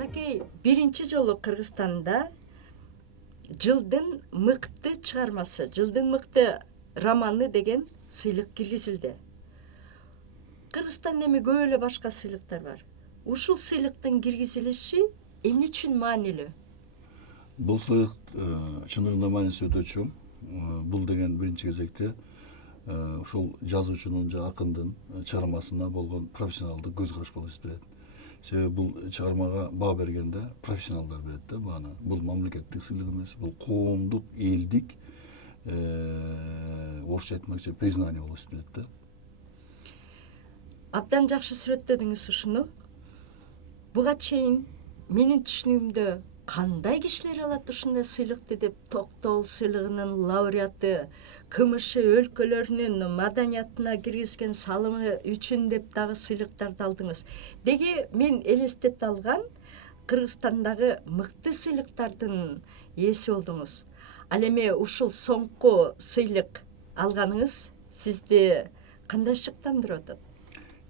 мынакей биринчи жолу Кыргызстанда жылдын мыкты чыгармасы, жылдын мыкты романы деген сыйлык киргизилди. Кыргызстанда эми көп эле башка сыйлыктар бар. Ушул сыйлыктын киргизилиши эмне үчүн маанилүү? Бул сыйлык чындыгында мааниси өтө чоң. Бул деген биринчи кезекте ушул жазуучунун же акындын чыгармасына болгон профессионалдык көз караш болуп эсептелет. Себеби бул чыгармага баа бергенде профессионалдар берет да бааны. Бул мамлекеттик сыйлык эмес, бул коомдук, элдик, орусча айтмакчы признание болуп эсептелет да. Абдан жакшы сүрөттөдүңүз ушуну. Буга чейин менин түшүнүгүмдө кандай кишилер алат ушундай сыйлыкты деп Токтогул сыйлыгынын лауреаты, КМШ өлкөлөрүнүн маданиятына киргизген салымы үчүн деп дагы сыйлыктарды алдыңыз. Деги мен элестете алган Кыргызстандагы мыкты сыйлыктардын ээси болдуңуз. Ал эми ушул соңку сыйлык алганыңыз сизди кандай шыктандырып атат?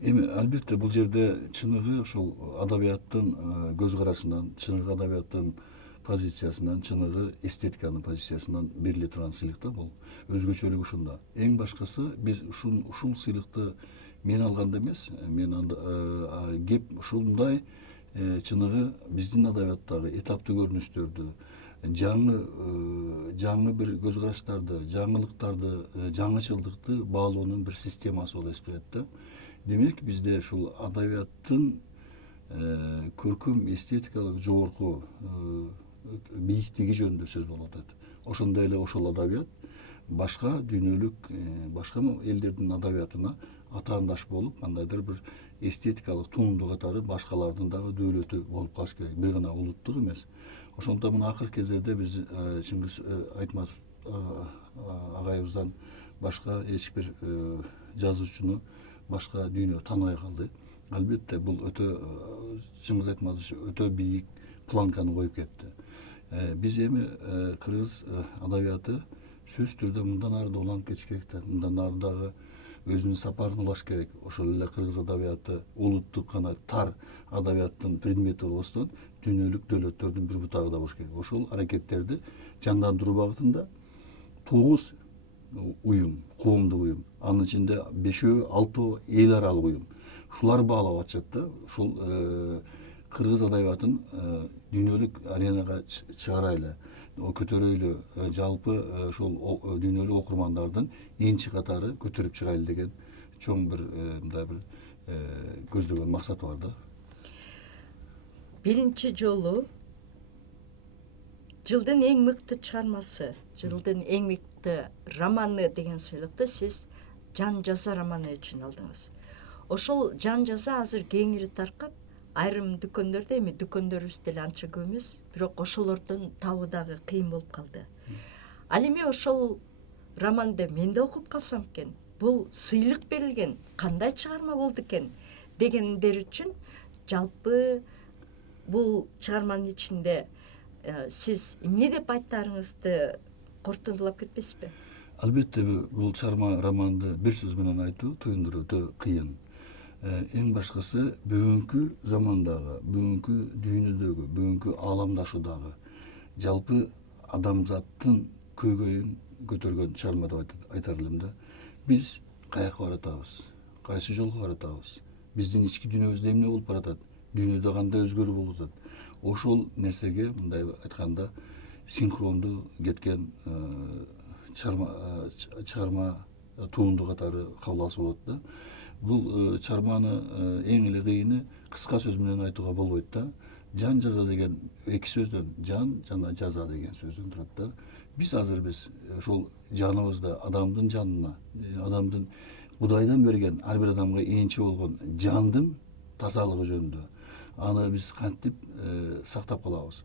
Эми албетте бул жерде чыныгы ушул адабияттын көз карашынан, чыныгы адабияттын позициясынан, чыныгы эстетиканын позициясынан бериле турган сыйлык да бул. Өзгөчөлүгү ушунда. Эң башкысы биз ушул сыйлыкты мен алганда эмес, кеп ушундай чыныгы биздин адабияттагы этаптуу көрүнүштөрдү, жаңы бир көз караштарды, жаңылыктарды, жаңычылдыкты баалоонун бир системасы болуп эсептелет да. Демек бизде ушул адабияттын көркөм эстетикалык жогорку бийиктиги жөнүндө сөз болуп атат. Ошондой эле ошол адабият башка дүйнөлүк, башка элдердин адабиятына атаандаш болуп, кандайдыр бир эстетикалык туунду катары башкалардын дагы дөөлөтү болуп калыш керек. Бир гана улуттук эмес. Ошондо мына акыркы кездерде биз Чыңгыз Айтматов агайыбыздан башка эч бир жазуучуну башка дүйнө тааныбай калды. Албетте бул өтө Чыңгыз Айтматович өтө бийик планканы коюп кетти. Биз эми кыргыз адабияты сөзсүз түрдө мындан ары да уланып кетиш керек да, мындан ары дагы өзүнүн сапарын улаш керек. Ошол эле кыргыз адабияты улуттук гана тар адабияттын предмети болбостон дүйнөлүк дөөлөттөрдүн бир бутагы да болуш керек. Ошол аракеттерди жандандыруу багытында 9 уюм, коомдук уюм, анын ичинде 5-6 эл аралык уюм. Ушулар баалап атышат да. Ушул кыргыз адабиятын дүйнөлүк аренага чыгарайлы, көтөрөйлү, жалпы ошол дүйнөлүк окурмандардын энчи катары көтөрүп чыгайлы деген чоң бир мындай бир көздөгөн максаты бар да. Биринчи жолу жылдын эң мыкты чыгармасы, жылдын эң мыкты романы деген сыйлыкты сиз Жан жаза романы үчүн алдыңыз. Ошол Жан жаза азыр кеңири таркап, айрым дүкөндөрдө, эми дүкөндөрүбүз деле анча көп эмес, бирок ошолордон табуу дагы кыйын болуп калды. Ал эми ошол романды мен да окуп калсам экен, бул сыйлык берилген кандай чыгарма болду экен дегендер үчүн жалпы бул чыгарманын ичинде сиз эмне деп айтаарыңызды кортундулап кетпейсизби? Албетте бул чыгарма романды бир сөз менен айтуу туюндуруу өтө кыйын. Эң башкысы бүгүнкү замандагы, бүгүнкү дүйнөдөгү, бүгүнкү ааламдашуудагы жалпы адамзаттын көйгөйүн көтөргөн чыгарма деп айтар элем да. Биз каяка баратабыз? Кайсы жолго баратабыз? Биздин ички дүйнөбүздө эмне болуп баратат? Дүйнөдө кандай өзгөрүү болуп атат? Ошол нерсеге мындай айтканда синхрондуу кеткен чыгарма туунду катары кабыл алса болот да. Бул чыгарманы эң эле кыйыны кыска сөз менен айтууга болбойт да. Жан жаза деген эки сөздөн, жан жана жаза деген сөздөн турат да. Биз ошол жаныбызда адамдын жанына, адамдын Кудайдан берген ар бир адамга энчи болгон жандын тазалыгы жөнүндө аны биз кантип сактап калабыз?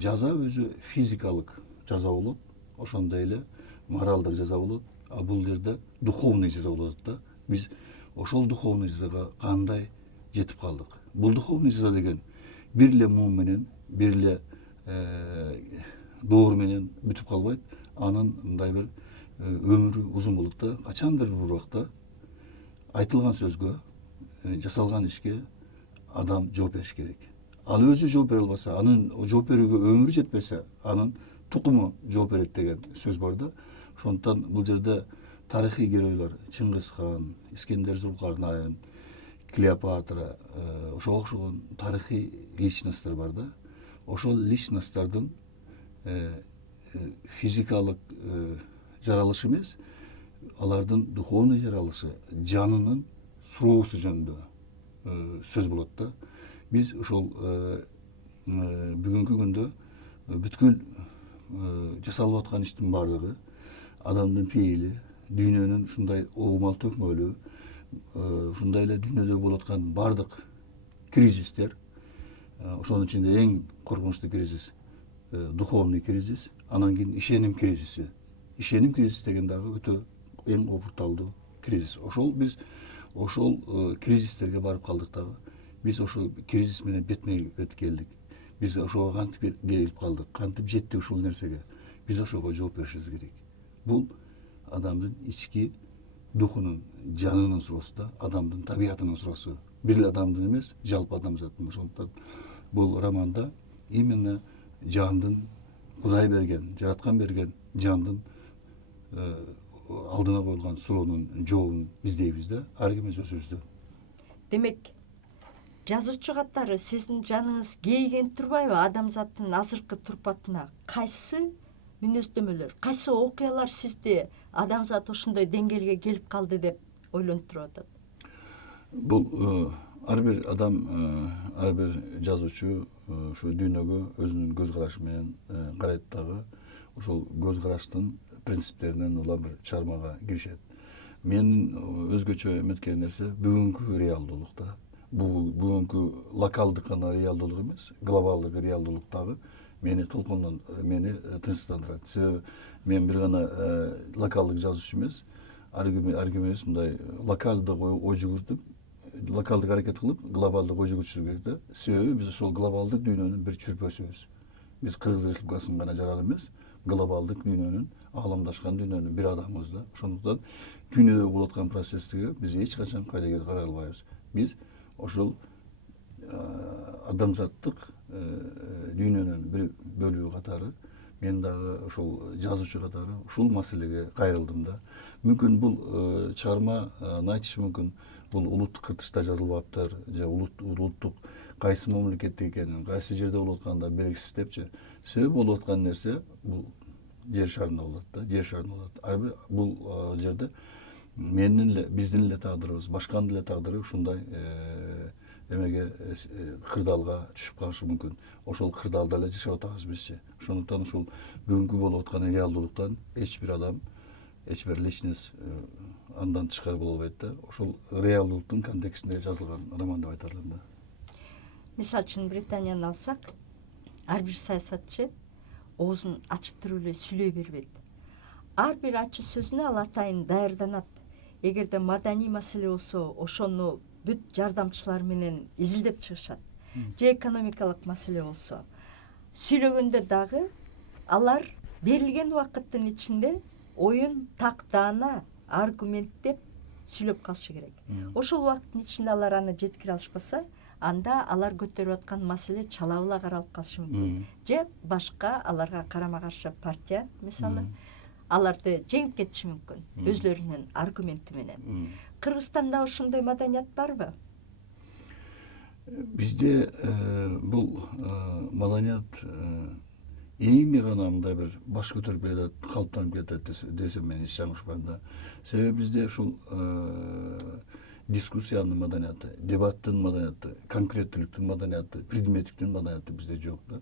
Жаза өзү физикалык жаза болот, ошондой эле моралдык жаза болот, а бул жерде духовный жаза болот да. Биз ошол духовный жазага кандай жетип калдык? Бул духовный жаза деген бир эле муун менен, бир эле доор менен бүтүп калбайт. Анын мындай бир өмүрү узун болот да. Качандыр бир убакта айтылган сөзгө, жасалган ишке адам жооп бериш керек. Ал өзү жооп бере албаса, анын жооп берүүгө өмүрү жетпесе, анын тукуму жооп берет деген сөз бар да. Ошондуктан бул жерде тарыхый геройлор Чыңгыз хан, Искендер Зулкарнайын, Клеопатра, ошого окшогон тарыхый личностьтер бар да. Ошол личностьтардын физикалык жаралышы эмес, алардын духовный жаралышы, жанынын суроосу жөнүндө сөз болот да. Биз ошол бүгүнкү күндө бүткүл жасалып аткан иштин баардыгы, адамдын пейили, дүйнөнүн ушундай угмал төкмөлү, ушундай эле дүйнөдө болуп аткан баардык кризистер, ошонун ичинде эң коркунучтуу кризис духовный кризис, анан кийин ишеним кризиси. Ишеним кризиси деген дагы өтө эң опурталдуу кризис. Биз ошол кризистерге барып калдык дагы. Биз ошол кризис менен бетме бет келдик. Биз ошого кантип келип калдык, кантип жеттик ушул нерсеге. Биз ошого жооп беришибиз керек. Бул адамдын ички духунун, жанынын суроосу да, адамдын табиятынын суроосу. Бир эле адамдын эмес, жалпы адамзаттын. Ошондуктан бул романда именно жандын, Кудай берген, жараткан берген жандын алдына коюлган суроонун жообун издейбиз да, ар ким өз өзүбүздө. Демек, жазуучу катары сиздин жаныңыз кейген турбайбы адамзаттын азыркы турпатына? Кайсы мүнөздөмөлөр, кайсы окуялар сизди адамзат ошондой деңгээлге келип калды деп ойлонтуруп атат? Бул ар бир адам, ар бир жазуучу ошо дүйнөгө өзүнүн көз карашы менен карайт дагы, ошол көз караштын принциптеринен улам бир чыгармага киришет. Менин өзгөчө эметкен нерсе бүгүнкү реалдуулук да. Бүгүнкү локалдык гана реалдуулук эмес, глобалдык реалдуулук дагы мени толкундон, мени тынчсыздандырат. Себеби мен бир гана локалдык жазуучу эмес, ар ким мындай локалдык ой жүгүртүп, локалдык аракет кылып, глобалдык ой жүгүртүшү керек да. Себеби биз ошол глобалдык дүйнөнүн бир чүрпөсүбүз. Биз Кыргыз Республикасынын гана жараны эмес, глобалдык дүйнөнүн, ааламдашкан дүйнөнүн бир адамыбыз да. Ошондуктан дүйнөдө болуп аткан процессти биз эч качан кайдыгер карай албайбыз. Биз ошол адамзаттык дүйнөнүн бир бөлүгү катары, мен дагы ошол жазуучу катары ушул маселеге кайрылдым да. Мүмкүн бул чыгарманы айтышы мүмкүн, бул улуттук кыртышта жазылбаптыр, же улуттук кайсы мамлекетте экенин, кайсы жерде болуп атканы да белгисиз депчи. Себеби болуп аткан нерсе бул жер шарында болот да, жер шарында болот. Ар бир бул жерде менин эле, биздин эле тагдырыбыз, башканын эле тагдыры ушундай эмеге, кырдаалга түшүп калышы мүмкүн. Ошол кырдаалда эле жашап атабыз бизчи. Ошондуктан ушул бүгүнкү болуп аткан реалдуулуктан эч бир адам, эч бир личность андан тышкары боло албайт да. Ошол реалдуулуктун контекстинде жазылган роман деп айта алам да. Мисалы үчүн Британияны алсак, ар бир саясатчы оозун ачып туруп эле сүйлөй бербейт. Ар бир ачуу сөзүнө ал атайын даярданат. Эгерде маданий маселе болсо, ошону бүт жардамчылар менен изилдеп чыгышат. Же экономикалык маселе болсо, сүйлөгөндө дагы алар берилген убакыттын ичинде оюн тактаана, аргументтеп сүйлөп калышы керек. Ошол убакыттын ичинде алар аны жеткире алышпаса, анда алар көтөрүп аткан маселе чалабыла каралып калышы мүмкүн. Же башка аларга карама каршы партия, мисалы, аларды жеңип кетиши мүмкүн өзлөрүнүн аргументи менен. Кыргызстанда ошондой маданият барбы? Бизде бул маданият эми гана мындай бир баш көтөрүп келатат, калыптанып келатат десем мен эч жаңылышпайм да. Себеби бизде ушул дискуссиянын маданияты, дебаттын маданияты, конкреттүүлүктүн маданияты, предметтиктин маданияты бизде жок да.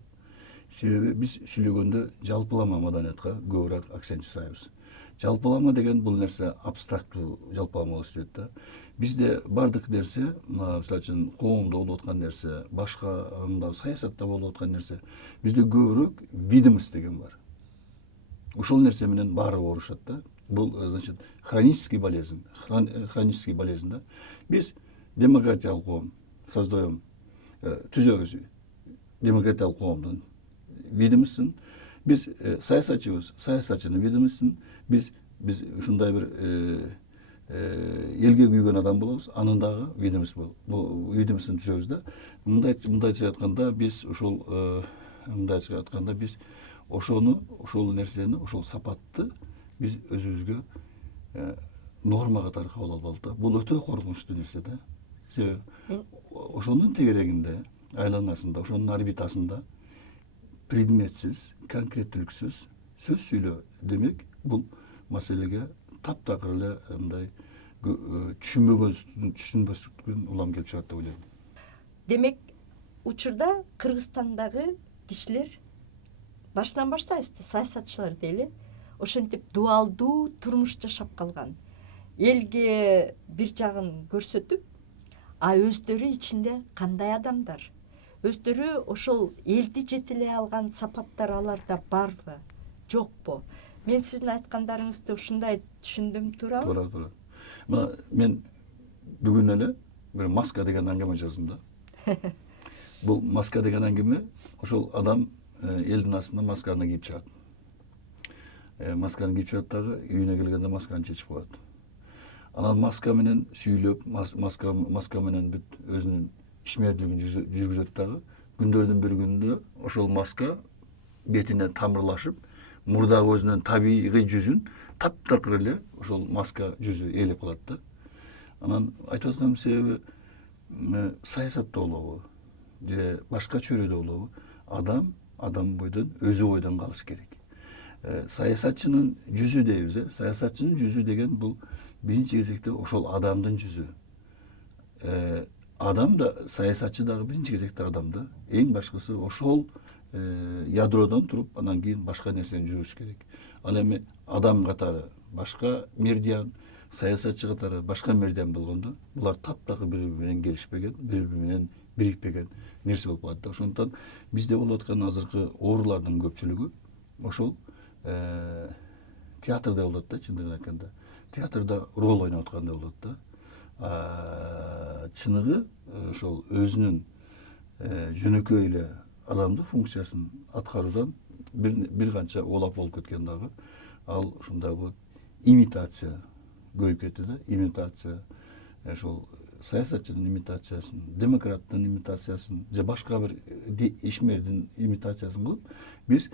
Себеби биз сүйлөгөндө жалпылама маданиятка көбүрөөк акцент жасайбыз. Жалпылама деген бул нерсе абстрактуу жалпылама болуп эсептейт да. Бизде бардык нерсе, мисалы үчүн коомдо болуп аткан нерсе, башка мындай саясатта болуп аткан нерсе, бизде көбүрөөк видимость деген бар. Ошол нерсе менен баары оорушат да. Бул, значит, хронический болезнь да. Биз демократиялык коом создаем, түзөбүз демократиялык коомдун видимостьун. Биз саясатчыбыз, саясатчынын видимостьун. Биз ушундай бир элге күйгөн адам болобуз, анын дагы видимостун түзөбүз да. Мындайча айтканда биз биз ошол нерсени, ошол сапатты биз өзүбүзгө норма катары кабыл албадык да. Бул өтө коркунучтуу нерсе да. Себеби ошонун тегерегинде, айланасында, ошонун орбитасында предметсиз, конкреттүүлүксүз сөз сүйлөө демек бул маселеге таптакыр эле мындай түшүнбөстүктүн улам келип чыгат деп ойлойм. Демек, учурда Кыргызстандагы кишилер башынан баштайбыз, саясатчылар дейли, ошентип дуалдуу турмуш жашап калган. Элге бир жагын көрсөтүп, а өздөрү ичинде кандай адамдар? Өздөрү ошол элди жетелей алган сапаттар аларда барбы, жокпу? Мен сиздин айткандарыңызды ушундай түшүндүм, туурабы? Туура. Мына мен бүгүн эле бир маска деген аңгеме жаздым да. Бул маска деген аңгеме, ошол адам элдин астына масканы кийип чыгат. Масканы кийип чыгат дагы үйүнө келгенде масканы чечип коет. Анан маска менен сүйлөп, маска менен бүт өзүнүн ишмердүүлүгүн жүргүзөт дагы күндөрдүн бир күнүндө ошол маска бетине тамырлашып, мурдагы өзүнүн табигый жүзүн таптакыр эле ошол маска жүзү ээлеп калат да. Анан айтып атканымдын себеби саясатта болобу же башка чөйрөдө болобу адам бойдон өзү бойдон калыш керек. Саясатчынын жүзү дейбиз, саясатчынын жүзү деген бул биринчи кезекте ошол адамдын жүзү. Адам да, саясатчы дагы биринчи кезекте адам да. Эң башкысы ошол ядродон туруп, анан кийин башка нерсени жүргүзүш керек. Ал эми адам катары башка меридиан, саясатчы катары башка меридиан болгондо, булар таптакыр бири менен келишпеген, бири менен бирикпеген нерсе болуп калат да. Ошондуктан бизде болуп аткан азыркы оорулардын көпчүлүгү ошол театрда болот да, чындыгын айтканда. Театрда роль ойноп аткандай болот да. Чыныгы ошол өзүнүн жөнөкөй эле адамдык функциясын аткаруудан бир канча оолак болуп кеткен дагы. Ал ушундай болот, имитация көбөйүп кетти да, имитация. Ошол саясатчынын имитациясын, демократтын имитациясын же башка бир ишмердин имитациясын кылып, биз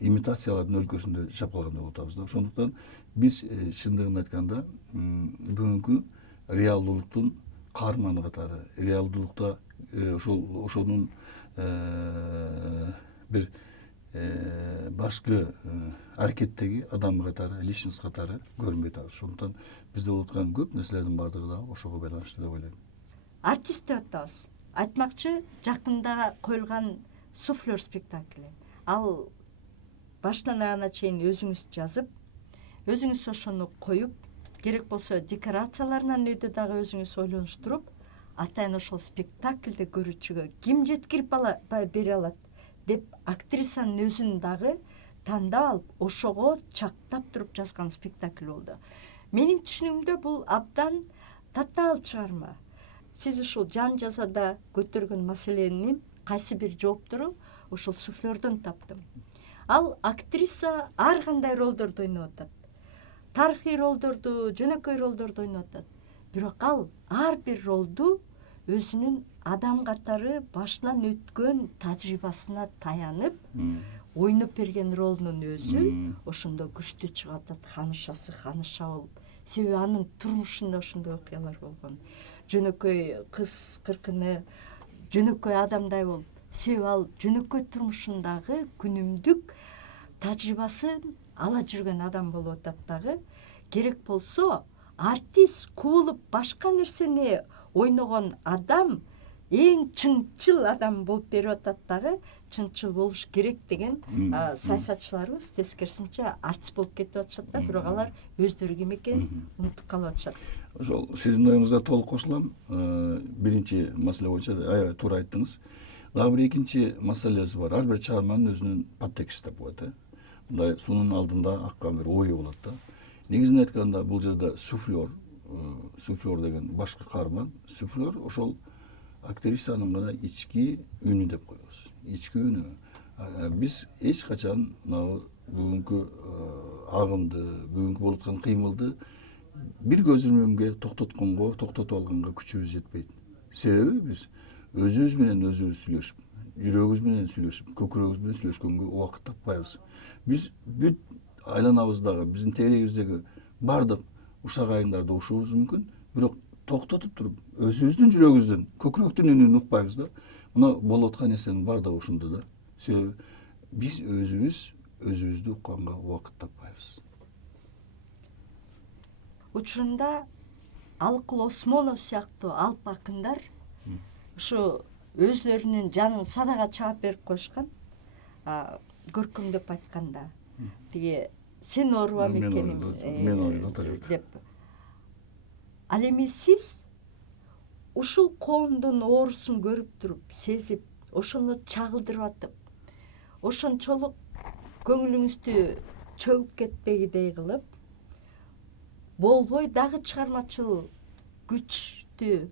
имитациялардын өлкөсүндө жашап калгандай болуп атабыз да. Ошондуктан биз чындыгын айтканда бүгүнкү реалдуулуктун каарманы катары, реалдуулукта ошонун бир башкы аракеттеги адам катары, личность катары көрүнбөй атабыз. Ошондуктан бизде болуп аткан көп нерселердин баардыгы дагы ошого байланыштуу деп ойлойм. Артист деп атабыз. Айтмакчы, жакында коюлган суфлер спектакли. Ал башынан аягына чейин өзүңүз жазып, өзүңүз ошону коюп, керек болсо декорацияларынан өйдө дагы өзүңүз ойлонуштуруп, атайын ошол спектакльди көрүүчүгө ким жеткирип бере алат деп актрисанын өзүн дагы тандап алып, ошого чактап туруп жазган спектакль болду. Менин түшүнүгүмдө бул абдан татаал чыгарма. Сиз ушул жан жазада көтөргөн маселенин кайсы бир жооптору ошол суфлердон таптым. Ал актриса ар кандай ролдорду ойноп атат. Тарыхый ролдорду, жөнөкөй ролдорду ойноп атат. Бирок ал ар бир ролду өзүнүн адам катары башынан өткөн тажрыйбасына таянып, ойноп берген ролунун өзү ошондо күчтүү чыгып атат, ханышасы ханыша болуп. Себеби анын турмушунда ошондой окуялар болгон. Жөнөкөй кыз кыркыны жөнөкөй адамдай болуп, себеби ал жөнөкөй турмушундагы күнүмдүк тажрыйбасын ала жүргөн адам болуп атат дагы. Керек болсо артист куулуп башка нерсени ойногон адам эң чыңчыл адам болуп берип атат дагы, чыңчыл болуш керек деген саясатчыларыбыз тескерисинче артист болуп кетип атышат да, бирок алар өздөрү ким экенин унутуп калып атышат. Ошол сиздин оюңузга толук кошулам. Биринчи маселе боюнча аябай туура айттыңыз. Дагы бир экинчи маселеси бар. Ар бир чыгарманын өзүнүн подтексти деп коет. Мындай сунун алдында аккан бир ою болот да. Негизин айтканда бул жерде суфлер деген башкы каарман. Суфлер ошол актрисанын гана ички үнү деп коебуз. Ички үнү. Биз эч качан бүгүнкү агымды, бүгүнкү болуп аткан кыймылды бир көзүрмөмгө токтотуп алганга күчүбүз жетпейт. Себеби биз өзүбүз менен өзүбүз сүйлөшүп, жүрөгүбүз менен сүйлөшүп, көкүрөгүбүз менен сүйлөшкөнгө убакыт таппайбыз. Биз бүт айланабыздагы, биздин тегерегибиздеги бардык ушак айыңдарды угушубуз мүмкүн, бирок токтотуп туруп өзүбүздүн жүрөгүбүздүн, көкүрөктүн үнүн укпайбыз да. Мына болуп аткан нерсенин бардыгы ушунда да. Себеби биз өзүбүздү укканга убакыт таппайбыз. Учурунда Алыкул Осмонов сыяктуу алп акындар ушу өзлөрүнүн жанын садага чаап берип коюшкан. Көркөмдөп айтканда тиги сен оорубам экеним деп. Ал эми сиз ушул коомдун оорусун көрүп туруп, сезип, ошону чагылдырып атып, ошончолук көңүлүңүздү чөгүп кетпегидей кылып, болбой дагы чыгармачыл күчтү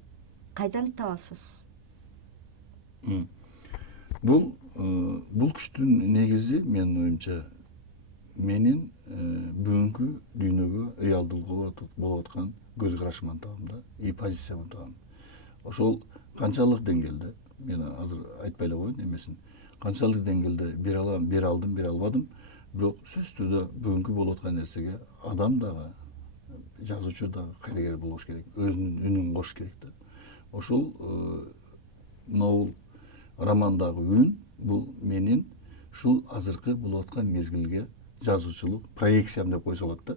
кайдан табасыз? Бул күчтүн негизи менин оюмча менин бүгүнкү дүйнөгө, реалдуулукка болуп аткан көз карашыман табам да, и позицияман табам. Ошол канчалык деңгээлде, мен азыр айтпай эле коеюн эмесин, канчалык деңгээлде бере алам, бере алдым, бере албадым, бирок сөзсүз түрдө бүгүнкү болуп аткан нерсеге адам дагы, жазуучу дагы кайдыгер болуш керек, өзүнүн үнүн кош керек да. Ошол могул романдагы үн бул менин ушул азыркы болуп аткан мезгилге жазуучулук проекциям деп койсо болот да.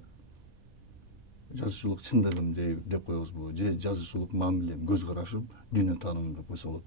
Жазуучулук чындыгым деп коебузбу, же жазуучулук мамилем, көз карашым, дүйнө таанымым деп койсо болот.